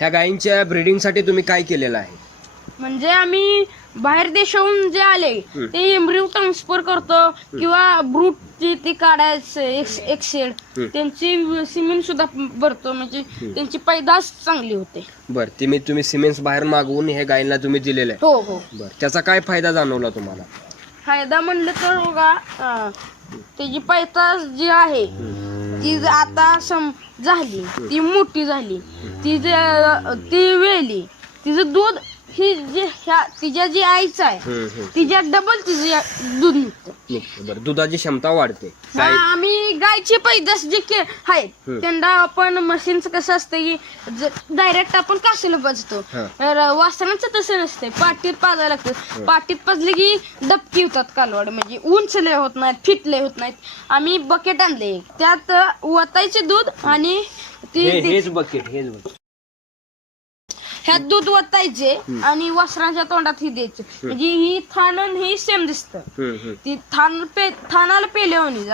ह्या गायींच्या ब्रीडिंगसाठी तुम्ही काय केलेलं आहे? म्हणजे आम्ही बाहेर देशाहून जे आले ते एम्ब्रिओ ट्रान्सफर करतो किंवा ब्रूट ती काढायचं एक्सेल त्यांची सिमेंट सुद्धा भरतो, म्हणजे त्यांची पैदास चांगली होते. बरं, तुम्ही सिमेंट्स बाहेर मागवून हे गायींना तुम्ही दिलेलं आहे? हो हो. बरं, त्याचा काय फायदा जाणवला तुम्हाला? फायदा म्हणलं तर बघा, त्याची पैदास जी आहे ती आता झाली, ती मोठी झाली, ती वेली, तिचं दूध ही तिच्या जी आईचं आहे तिच्या डबल तिचं दूध निघतं. बरं, दुधाची क्षमता वाढते. आम्ही गायची पैदास जे आहेत त्यांना आपण मशीनचं कसं असतं की डायरेक्ट आपण काशीला पाजतो, वासरांचं तसं नसतंय, पाटीत पाजायला लागतं. पाटीत पाजले की डबकी होतात कालवड, म्हणजे उंच लय होत नाहीत, फिट लय होत नाहीत. आम्ही बकेट आणले, त्यात वतायचे दूध आणि हेच बकेट ह्यात दूध वतायचे आणि वासरांच्या तोंडात ही द्यायचे, म्हणजे ही थान ही सेम दिसतं. ती थानाला पेल्यावानी